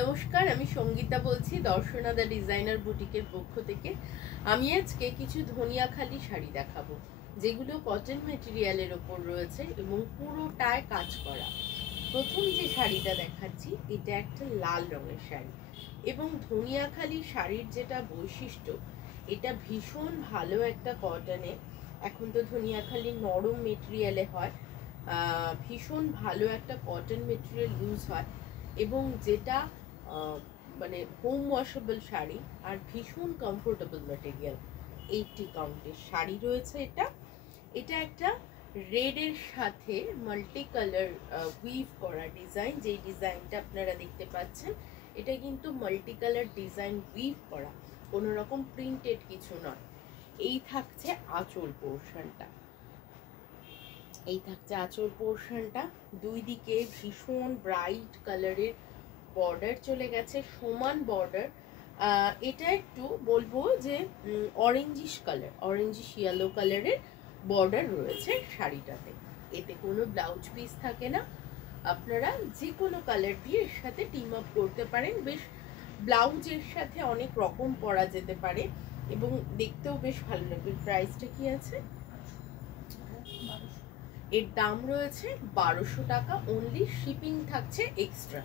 নমস্কার, আমি সঙ্গীতা বলছি দর্শনা দা ডিজাইনার বুটিকের পক্ষ থেকে। আমি আজকে কিছু ধনিয়াখালি শাড়ি দেখাবো, যেগুলো কটন মেটেরিয়ালের ওপর রয়েছে এবং পুরোটায় কাজ করা। প্রথম যে শাড়িটা দেখাচ্ছি, এটা একটা লাল রঙের শাড়ি এবং ধনিয়াখালি শাড়ির যেটা বৈশিষ্ট্য, এটা ভীষণ ভালো একটা কটনে। এখন তো ধনিয়াখালি নরম মেটেরিয়ালে হয়, ভীষণ ভালো একটা কটন মেটেরিয়াল ইউজ হয় এবং যেটা মানে হোম ওয়াশেবল শাড়ি আর ভীষণ কমফোর্টেবল মেটেরিয়াল। 80 কাউন্টের শাড়ি রয়েছে এটা। এটা একটা রেডের সাথে মাল্টি কালার উইভ করা ডিজাইন। যেই ডিজাইনটা আপনারা দেখতে পাচ্ছেন, এটা কিন্তু মাল্টি কালার ডিজাইন উইভ করা, কোনো রকম প্রিন্টেড কিছু নয়। এই থাকছে আঁচল পোর্শনটা, দুই দিকে ভীষণ ব্রাইট কালারের বর্ডার চলে গেছে, সমান বর্ডার। এটা একটু বলবো যে অরেঞ্জিশ কালার, অরেঞ্জিশ ইয়েলো কালারের বর্ডার রয়েছে শাড়িটাতে। এতে কোনো ব্লাউজ পিস থাকে না, আপনারা যে কোনো কালার দিয়ে এর সাথে টিম আপ করতে পারেন। বেশ ব্লাউজের সাথে অনেক রকম পরা যেতে পারে এবং দেখতেও বেশ ভালো লাগবে। প্রাইসটা কি আছে? এর দাম রয়েছে 1200 টাকা অনলি, শিপিং থাকছে এক্সট্রা।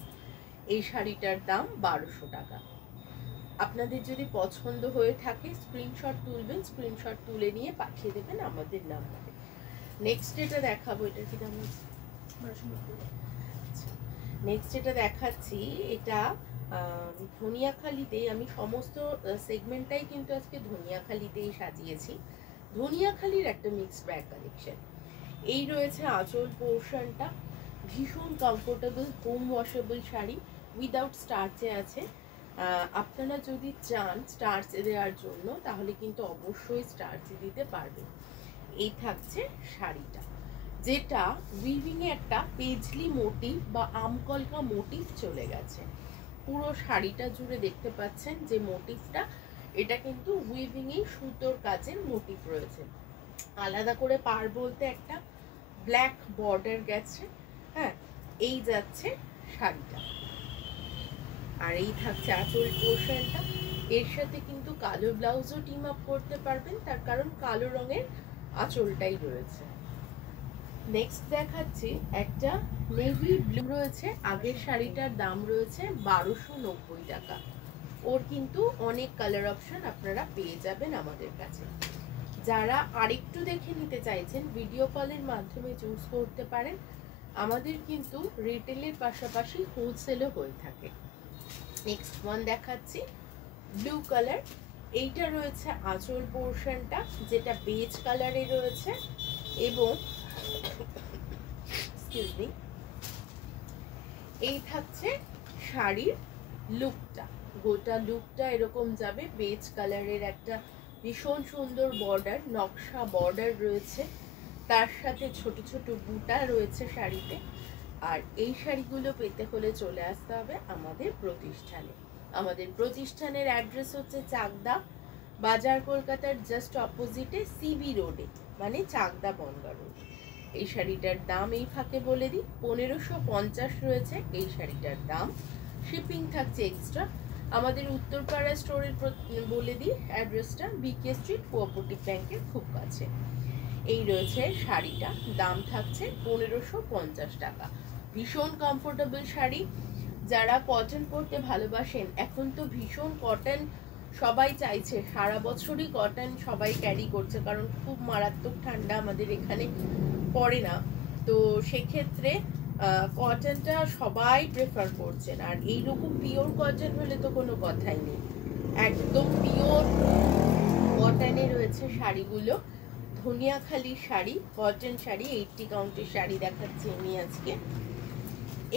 এই শাড়িটার দাম 1200 টাকা। আপনাদের যদি পছন্দ হয়ে থাকে স্ক্রিনশট তুলবেন, স্ক্রিনশট তুলে নিয়ে পাঠিয়ে দেবেন আমাদের নাম্বারে। নেক্সট এটা দেখাবো, এটা কি দাম আছে? নেক্সট এটা দেখাচ্ছি, এটা ধনিয়াখালিতেই। আমি সমস্ত সেগমেন্টটাই কিন্তু আজকে ধনিয়াখালিতেই সাজিয়েছি। ধনিয়াখালির একটা মিক্সড ব্যাগ কালেকশন। এই রয়েছে আঁচল পোর্শনটা, ভীষণ comfortable home washable sari, without স্টার্চে আছে। আপনারা যদি চান স্টার্চ দেওয়ার জন্য, তাহলে কিন্তু অবশ্যই স্টার্চ দিতে পারবেন। এই থাকছে শাড়িটা, যেটা উইভিংয়ে একটা পেজলি মোটিভ বা আমকলকা মোটিভ চলে গেছে। পুরো শাড়িটা জুড়ে দেখতে পাচ্ছেন যে মোটিভটা, এটা কিন্তু উইভিংয়েই সুতোর কাজের মোটিভ রয়েছে। আলাদা করে পার বলতে একটা ব্ল্যাক বর্ডার গেছে। হ্যাঁ, এই যাচ্ছে শাড়িটা, আর এই থাকছে আঁচল পোর্শনটা। এর সাথে কিন্তু কালো ব্লাউজও টিম আপ করতে পারবেন, তার কারণ কালো রঙের আঁচলটাই রয়েছে। নেক্সট দেখাচ্ছি একটা নেভি ব্লু রয়েছে। আগের শাড়িটার দাম রয়েছে 1290 টাকা। ওর কিন্তু অনেক কালার অপশন আপনারা পেয়ে যাবেন আমাদের কাছে। যারা আরেকটু দেখে নিতে চাইছেন, ভিডিও কলের মাধ্যমে চুজ করতে পারেন। আমাদের কিন্তু রিটেলের পাশাপাশি হোলসেলও হয়ে থাকে। নেক্সট ওয়ান দেখাচ্ছি ব্লু কালার। এইটা রয়েছে আঁচল পোর্শনটা, যেটা বেজ কালারে রয়েছে এবং এই থাকছে শাড়ির লুকটা। গোটা লুকটা এরকম যাবে, বেজ কালারের একটা ভীষণ সুন্দর বর্ডার, নকশা বর্ডার রয়েছে, তার সাথে ছোট ছোট বুটা রয়েছে শাড়িতে। আর এই শাড়িগুলো পেতে হলে চলে আসতে হবে আমাদের প্রতিষ্ঠানে। আমাদের প্রতিষ্ঠানের অ্যাড্রেস হচ্ছে চাকদা বাজার, কলকাতার জাস্ট অপোজিটে সিবি রোডে, মানে চাকদা বনগাঁ রোড। এই শাড়িটার দাম এই ফাঁকে বলে দিই, 1550 রয়েছে এই শাড়িটার দাম, শিপিং থাকছে এক্সট্রা। আমাদের উত্তরপাড়া স্টোরের বলে দিই অ্যাড্রেসটা, বিকে স্ট্রিট, কোঅপারেটিভ ব্যাংকের খুব কাছে। এই রয়েছে শাড়িটা, দাম থাকছে 1550 টাকা। ভীষণ কমফোর্টেবল শাড়ি। যারা কটন পরতে ভালোবাসেন, এখন তো ভীষণ কটন সবাই চাইছে, সারা বছরই কটন সবাই ক্যারি করছে, কারণ খুব মারাত্মক ঠান্ডা আমাদের এখানে পড়ে না। তো সেক্ষেত্রে কটনটা সবাই প্রেফার করছেন। আর এইরকম পিওর কটন হলে তো কোনো কথাই নেই, একদম পিওর কটনে রয়েছে শাড়িগুলো। ধনিয়াখালির শাড়ি, কটন শাড়ি, 80 কাউন্টের শাড়ি দেখাচ্ছি আমি আজকে।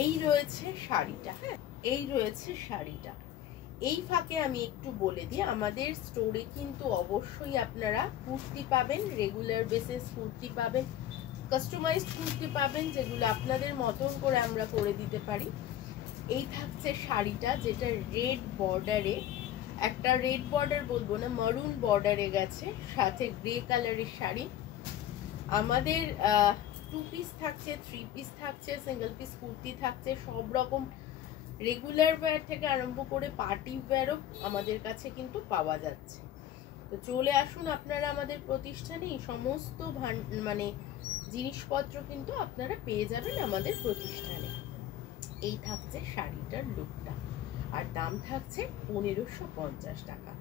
এই রয়েছে শাড়িটা। হ্যাঁ, এই রয়েছে শাড়িটা। এই ফাঁকে আমি একটু বলে দিই, আমাদের স্টোরে কিন্তু অবশ্যই আপনারা কুর্তি পাবেন, রেগুলার বেসিস কুর্তি পাবেন, কাস্টমাইজড কুর্তি পাবেন, যেগুলো আপনাদের মতন করে আমরা করে দিতে পারি। এই থাকছে শাড়িটা, যেটা রেড বর্ডারে, একটা রেড বর্ডার বলবো না, মারুন বর্ডারে গেছে, সাথে গ্রে কালারের শাড়ি। আমাদের 2 পিস থাকছে, 3 পিস থাকছে, সিঙ্গেল পিস কুর্তি থাকছে, সব রকম রেগুলার ওয়্যার থেকে আরম্ভ করে পার্টি ওয়্যারও আমাদের কাছে কিন্তু পাওয়া যাচ্ছে। তো চলে আসুন আপনারা আমাদের প্রতিষ্ঠানে, এই সমস্ত মানে জিনিসপত্র কিন্তু আপনারা পেয়ে যাবেন আমাদের প্রতিষ্ঠানে। এই থাকছে শাড়িটার লুকটা, আর দাম থাকছে 1550 টাকা।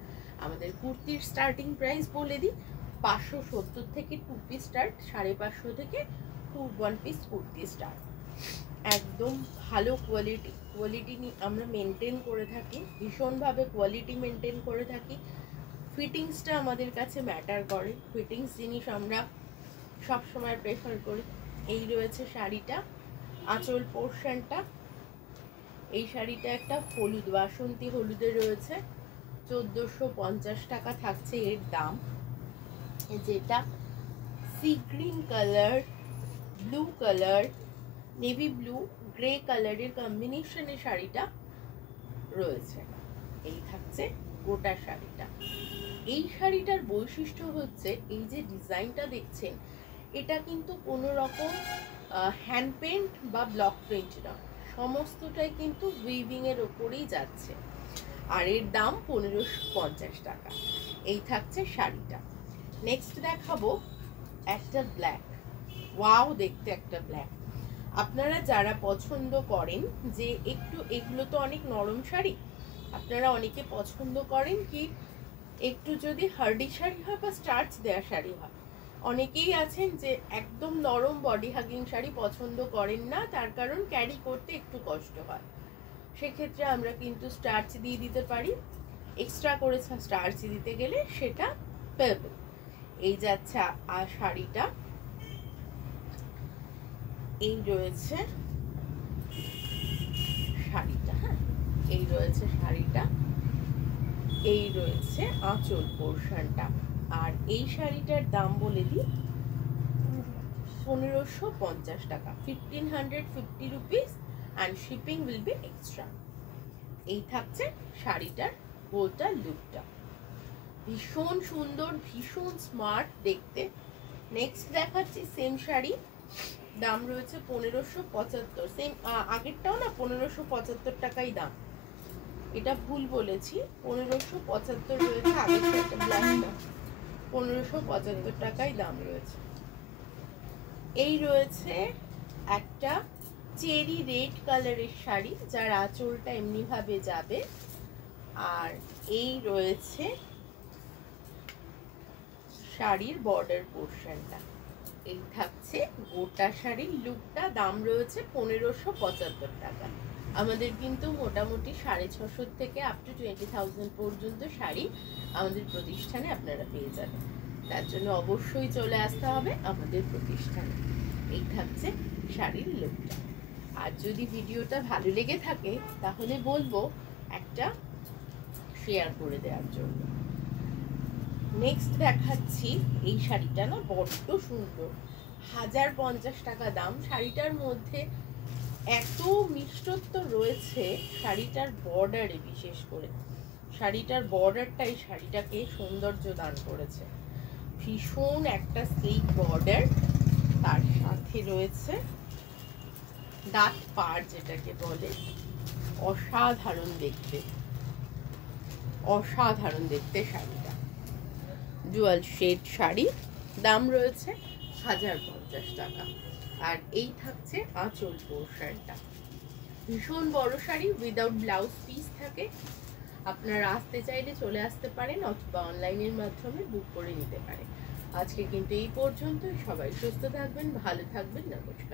আমাদের কুর্তির স্টার্টিং প্রাইস বলে দিই, 570 থেকে 2 পিস স্টার্ট, 550 থেকে 1 পিস কুর্তি স্টার্ট। একদম ভালো কোয়ালিটি আমরা মেনটেন করে থাকি, ভীষণভাবে কোয়ালিটি মেনটেন করে থাকি। ফিটিংসটা আমাদের কাছে ম্যাটার করে, ফিটিংস জিনিস আমরা সবসময় প্রেফার করি। এই রয়েছে শাড়িটা, আঁচল পোর্শনটা। এই শাড়িটা একটা হলুদ, বাসন্তী হলুদে রয়েছে, 1450 টাকা থাকছে এর দাম। যেটা sea green colour, blue colour, navy blue, grey কালারের কম্বিনেশনে শাড়িটা রয়েছে। এই থাকছে গোটা শাড়িটা। এই শাড়িটার বৈশিষ্ট্য হচ্ছে এই যে ডিজাইনটা দেখছেন, এটা কিন্তু কোনো রকম হ্যান্ড পেন্ট বা ব্লক প্রিন্ট না, সমস্তটাই কিন্তু উইভিং এর ওপরেই যাচ্ছে। আর এর দাম 1550 টাকা। এই থাকছে শাড়িটা। নেক্সট দেখাবো একটা ব্ল্যাক, ওয়াও দেখতে একটা ব্ল্যাক। আপনারা যারা পছন্দ করেন যে একটু, এগুলো তো অনেক নরম শাড়ি, আপনারা অনেকে পছন্দ করেন কি একটু যদি হার্ডি শাড়ি হয় বা স্টার্চ দেওয়া শাড়ি হয়। অনেকেই আছেন যে একদম নরম বডি হাগিং শাড়ি পছন্দ করেন না, তার কারণ ক্যারি করতে একটু কষ্ট হয়। সেক্ষেত্রে আমরা কিন্তু স্টার্চ দিয়ে দিতে পারি, এক্সট্রা করে স্টার্চ দিতে গেলে সেটা পেবে। এই যাচ্ছে আর শাড়িটা, এই রয়েছে শাড়িটা, হ্যাঁ এই রয়েছে শাড়িটা, এই রয়েছে আঁচল পোর্শনটা। আর এই শাড়িটার দাম বলে দিই 1550 টাকা, 1550 rupees, and shipping will be extra. এই থাকছে শাড়িটার গোটা লুকটা, ভীষণ সুন্দর, ভীষণ স্মার্ট দেখতে। নেক্সট দেখাচ্ছি সেম শাড়ি, দাম রয়েছে 1575, সেম আগেরটাও না 1575 টাকাই দাম, এটা ভুল বলেছি, 1575 রয়েছে আগের শাড়িটা ব্ল্যাকটা, 1575 টাকাই দাম রয়েছে। এই রয়েছে একটা চেরি রেড কালারের শাড়ি, যার আঁচলটা এমনি ভাবে যাবে। আর এই রয়েছে শাড়ির বর্ডার পোর্শনটা। এই থাকছে গোটা শাড়ির লুকটা, দাম রয়েছে 1575 টাকা। আমাদের কিন্তু মোটামুটি 650 থেকে আপ টু 20,000 পর্যন্ত শাড়ি আমাদের প্রতিষ্ঠানে আপনারা পেয়ে যাবেন। তার জন্য অবশ্যই চলে আসতে হবে আমাদের প্রতিষ্ঠানে। এই থাকছে শাড়ির লুকটা। আর যদি ভিডিওটা ভালো লেগে থাকে তাহলে বলবো একটা শেয়ার করে দেওয়ার জন্য। নেক্সট দেখাচ্ছি এই শাড়িটা, না বড্ড সুন্দর, 1050 টাকা দাম। শাড়িটার মধ্যে এত মিষ্টত্ব রয়েছে শাড়িটার বর্ডারে, বিশেষ করে শাড়িটার বর্ডারটাই শাড়িটাকে সৌন্দর্য দান করেছে। ভীষণ একটা স্লিক বর্ডার, তার সাথে রয়েছে ডাক পাড় যেটাকে বলে, অসাধারণ দেখতে, অসাধারণ দেখতে শাড়িটা। ডুয়াল শেড শাড়ি, দাম রয়েছে 1050 টাকা। আর এই থাকছে আঁচল পোর্শনটা, ভীষণ বড় শাড়ি, উইদাউট ব্লাউজ পিস থাকে। আপনারা আসতে চাইলে চলে আসতে পারেন, অথবা অনলাইনের মাধ্যমে বুক করে নিতে পারেন। আজকে কিন্তু এই পর্যন্ত, সবাই সুস্থ থাকবেন, ভালো থাকবেন, নমস্কার।